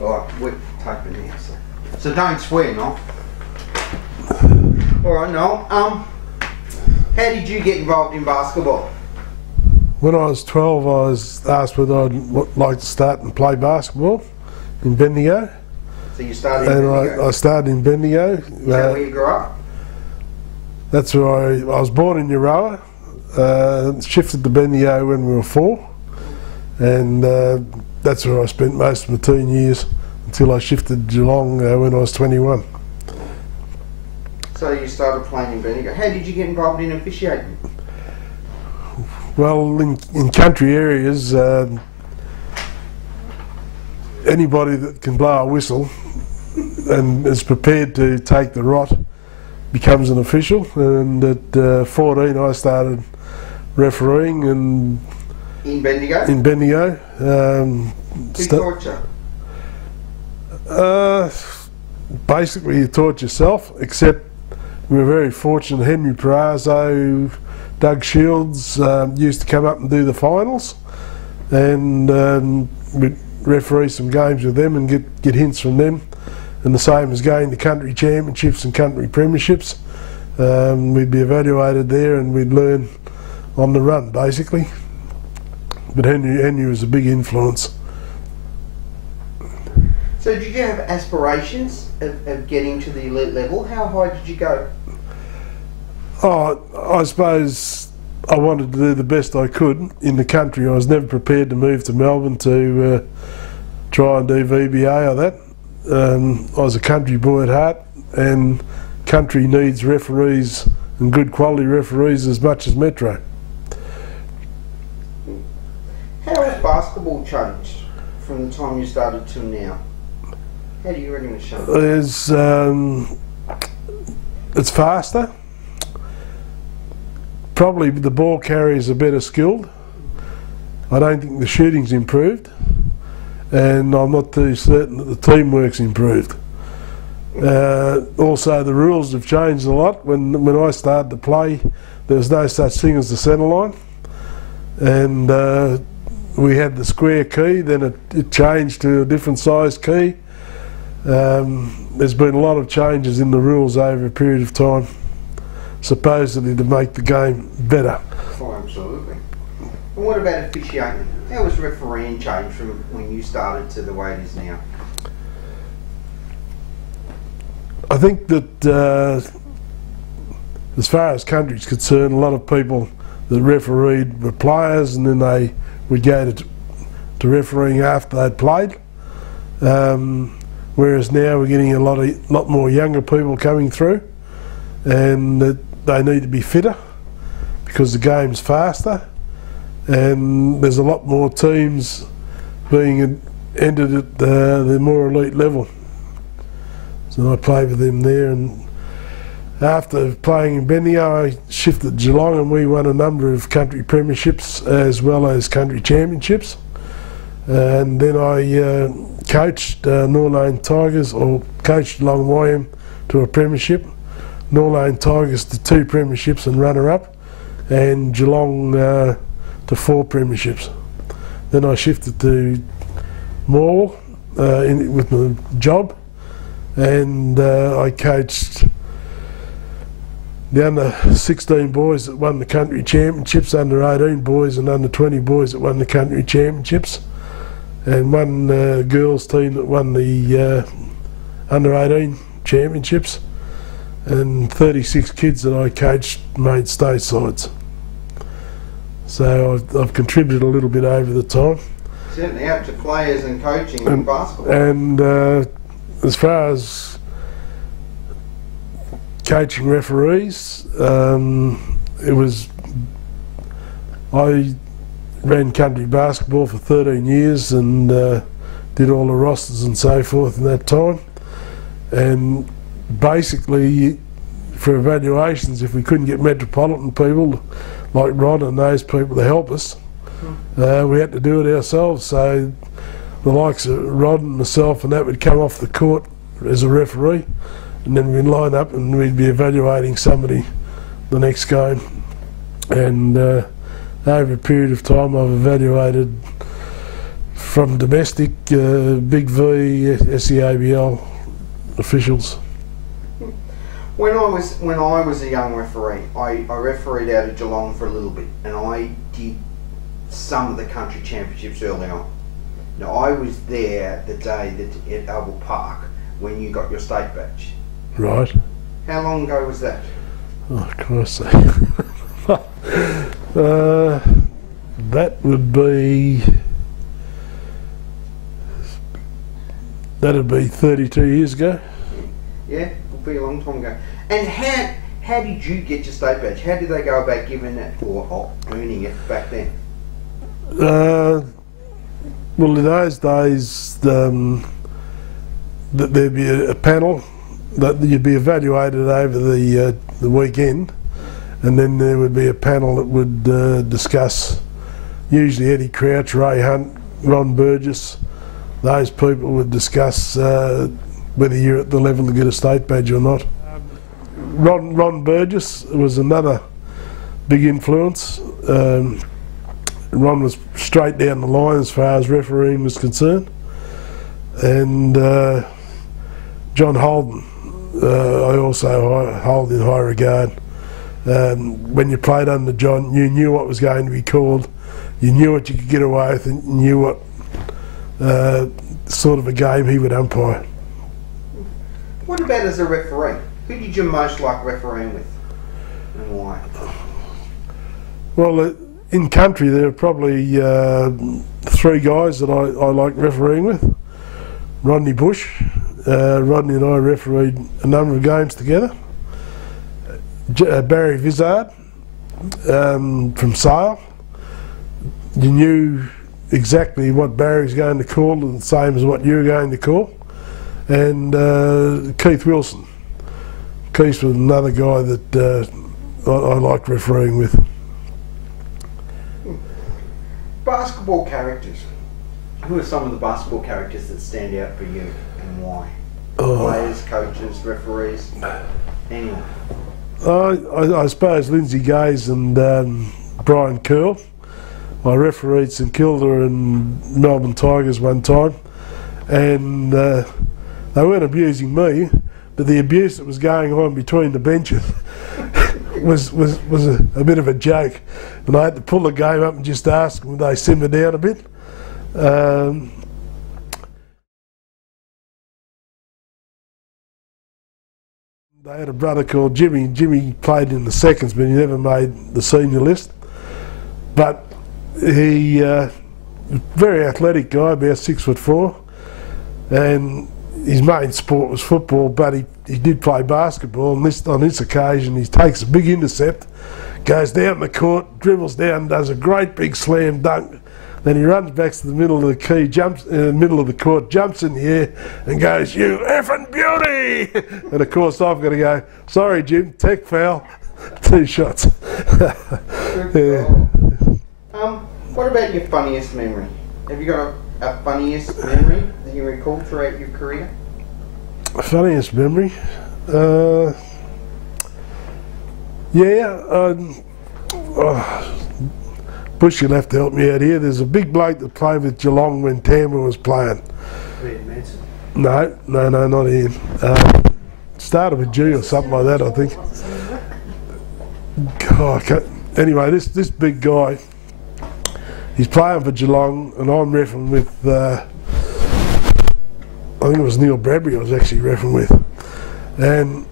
Alright, we're taping here, so don't swear, Noel. Alright, Noel, how did you get involved in basketball? When I was 12, I was asked whether I'd like to start and play basketball in Bendigo. So you started in Bendigo? I started in Bendigo. Is that where you grew up? That's where I was born in Euroa. Shifted to Bendigo when we were 4, and that's where I spent most of my teen years until I shifted to Geelong when I was 21. So you started playing in Bendigo. How did you get involved in officiating? Well, in country areas, anybody that can blow a whistle and is prepared to take the rot becomes an official. And at 14 I started refereeing and in Bendigo? In Bendigo. Who taught you? Basically you taught yourself, except we were very fortunate. Henry Perazzo, Doug Shields used to come up and do the finals, and we'd referee some games with them and get hints from them, and the same as going to country championships and country premierships. We'd be evaluated there and we'd learn on the run basically, but Henry was a big influence. So did you have aspirations of getting to the elite level? How high did you go? Oh, I suppose I wanted to do the best I could in the country. I was never prepared to move to Melbourne to try and do VBA or that. I was a country boy at heart, and country needs referees and good quality referees as much as metro. How has basketball changed from the time you started till now? How do you reckon it's changed? It's faster. Probably the ball carriers are better skilled. I don't think the shooting's improved, and I'm not too certain that the teamwork's improved. Also the rules have changed a lot. When I started to play, there was no such thing as the centre line, and we had the square key, then it changed to a different size key. There's been a lot of changes in the rules over a period of time, supposedly to make the game better. Oh, absolutely. And what about officiating? How has refereeing changed from when you started to the way it is now? I think that as far as country's concerned, a lot of people that refereed were players, and then they would go to refereeing after they'd played. Whereas now we're getting a lot more younger people coming through, and they need to be fitter because the game's faster, and there's a lot more teams being entered at the more elite level. So I played with them there, and after playing in Bendigo I shifted to Geelong, and we won a number of country premierships as well as country championships. And then I coached Norlane Tigers, or coached Geelong YM to a premiership, Norlane Tigers to 2 premierships and runner-up, and Geelong to 4 premierships. Then I shifted to Morwell with my job, and I coached the under 16 boys that won the country championships, under 18 boys and under 20 boys that won the country championships, and one girls team that won the under 18 championships, and 36 kids that I coached made state sides. So I've contributed a little bit over the time. Certainly out to players and coaching in basketball. And as far as coaching referees, I ran country basketball for 13 years and did all the rosters and so forth in that time. And basically, for evaluations, if we couldn't get metropolitan people like Rod and those people to help us, we had to do it ourselves. So the likes of Rod and myself and that would come off the court as a referee, and then we'd line up and we'd be evaluating somebody the next game. And over a period of time I've evaluated from domestic, Big V, SEABL officials. When I was a young referee, I refereed out of Geelong for a little bit, and I did some of the country championships early on. Now I was there the day that at Albert Park when you got your state badge. Right. How long ago was that? Oh, Christ. That would be. That'd be 32 years ago. Yeah, it'll be a long time ago. And how did you get your state badge? How did they go about giving it or earning it back then? Well, in those days, there'd be a panel that you'd be evaluated over the weekend, and then there would be a panel that would discuss, usually Eddie Crouch, Ray Hunt, Ron Burgess. Those people would discuss whether you're at the level to get a state badge or not. Ron Burgess was another big influence. Ron was straight down the line as far as refereeing was concerned. And John Holden, I also hold in high regard. When you played under John, you knew what was going to be called, you knew what you could get away with, and you knew what sort of a game he would umpire. What about as a referee? Who did you most like refereeing with, and why? Well, in country there are probably 3 guys that I like refereeing with. Rodney Bush. Rodney and I refereed a number of games together. Barry Vizard from Sale. You knew exactly what Barry's going to call, and the same as what you're going to call. And Keith Wilson. Keith was another guy that I liked refereeing with. Basketball characters. Who are some of the basketball characters that stand out for you, and why? Players, coaches, referees, anyone? I suppose Lindsay Gaze and Brian Curl. I refereed St Kilda and Melbourne Tigers one time, and they weren't abusing me, but the abuse that was going on between the benches was a bit of a joke, and I had to pull the game up and just ask them would they simmer down a bit. They had a brother called Jimmy. Jimmy played in the seconds, but he never made the senior list. But he very athletic guy, about 6'4", and his main sport was football, but he did play basketball, and on this occasion he takes a big intercept, goes down the court, dribbles down, does a great big slam dunk, then he runs back to the middle of the key, jumps in the middle of the court, jumps in the air and goes, "You effing beauty!" And of course I've got to go, "Sorry Jim, tech foul." 2 shots. Yeah. What about your funniest memory? Have you got a funniest memory that you recall throughout your career? Funniest memory? Bush, you'll have to help me out here. There's a big bloke that played with Geelong when Tamworth was playing. No, not Ian. Started with G or something like that, I think. God, anyway, this big guy, he's playing for Geelong, and I'm reffing with, I think it was Neil Bradbury I was actually reffing with. And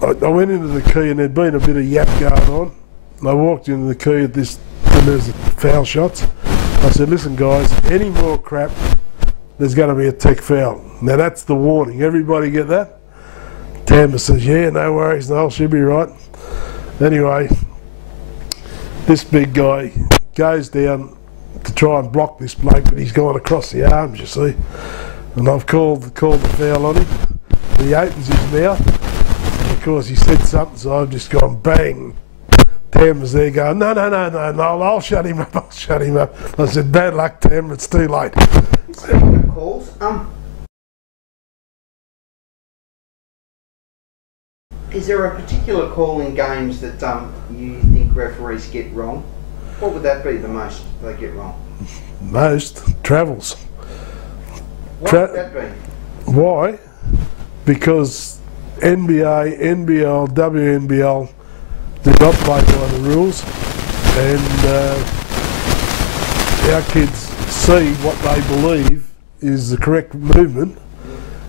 I went into the key and there'd been a bit of yap going on. And I walked into the key at this, and there's the foul shots. I said, "Listen guys, any more crap, there's going to be a tech foul." Now that's the warning. Everybody get that? Tampa says, "Yeah, no worries, Noel, she'll be right." Anyway, this big guy goes down to try and block this bloke, but he's gone across the arms, you see. And I've called the foul on him. He opens his mouth, and of course he said something, so I've just gone bang. Tam was there going, no, I'll shut him up, I'll shut him up. I said, "Bad luck, Tam, it's too late." Speaking of calls, is there a particular call in games that you think referees get wrong? What would that be the most they get wrong? Most travels. What would that be? Why? Because NBA, NBL, WNBL do not play by the rules, and our kids see what they believe is the correct movement,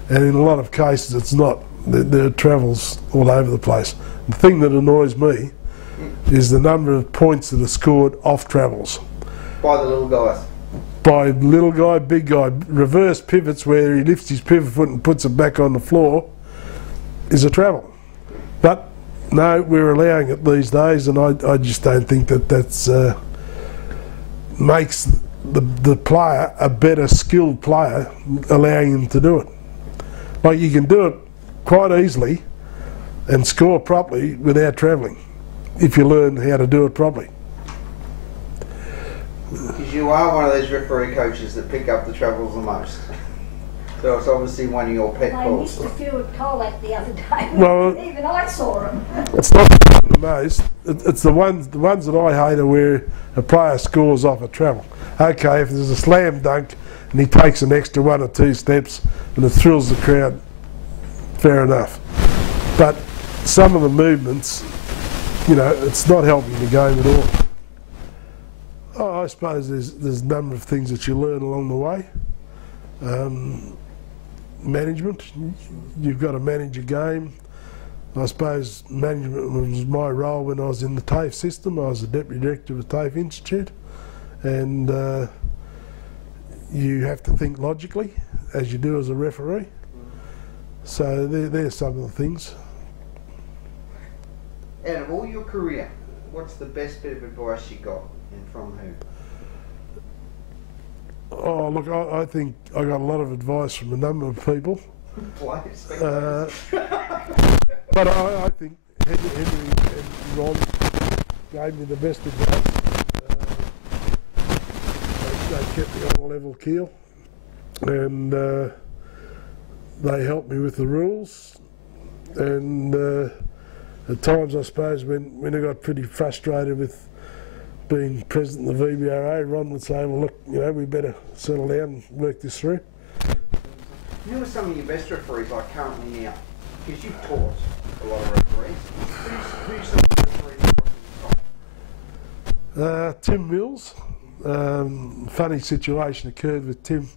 and in a lot of cases it's not. There are travels all over the place. The thing that annoys me is the number of points that are scored off travels. By the little guys? By little guy, big guy. Reverse pivots where he lifts his pivot foot and puts it back on the floor is a travel. But no, we're allowing it these days, and I just don't think that that's makes the player a better skilled player, allowing him to do it. Like, you can do it quite easily and score properly without travelling, if you learn how to do it properly. Because you are one of those referee coaches that pick up the travels the most. So it's obviously one of your pet calls. They missed a few at Colac the other day. Well, Even I saw them. It's not the most. It's the ones that I hate are where a player scores off a travel. Okay, if there's a slam dunk and he takes an extra 1 or 2 steps and it thrills the crowd, fair enough. But some of the movements, you know, it's not helping the game at all. Oh, I suppose there's a number of things that you learn along the way. Management, you've got to manage a game. I suppose management was my role when I was in the TAFE system. I was the Deputy Director of the TAFE Institute, and you have to think logically, as you do as a referee. So there's some of the things. Out of all your career, what's the best bit of advice you got, and from who? Oh, look, I think I got a lot of advice from a number of people. But I think Henry and Ron gave me the best advice. They kept me on a level keel, and they helped me with the rules. And at times, I suppose, when I got pretty frustrated with being president of the VBRA, Ron would say, well, look, you know, we better settle down and work this through. Who are some of your best referees, like currently now? Because you've taught a lot of referees. Who's some of the referees? Tim Mills. Funny situation occurred with Tim.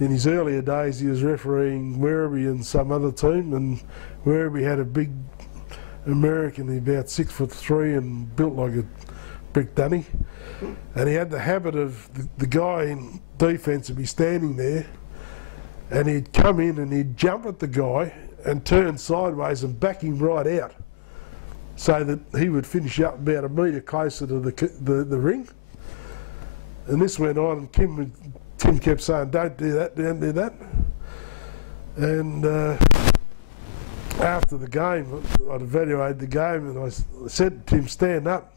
In his earlier days, he was refereeing Werribee and some other team, and Werribee had a big American, about 6'3" and built like a brick dunny, and he had the habit of the guy in defence would be standing there, and he'd come in and he'd jump at the guy and turn sideways and back him right out, so that he would finish up about a metre closer to the ring. And this went on, and Tim kept saying, don't do that, don't do that. And after the game, I'd evaluated the game, and I said to Tim, stand up.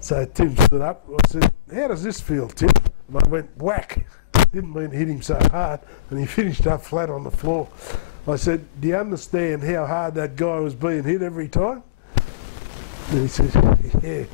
So Tim stood up. I said, how does this feel, Tim? And I went, whack. Didn't mean to hit him so hard, and he finished up flat on the floor. I said, do you understand how hard that guy was being hit every time? And he said, yeah.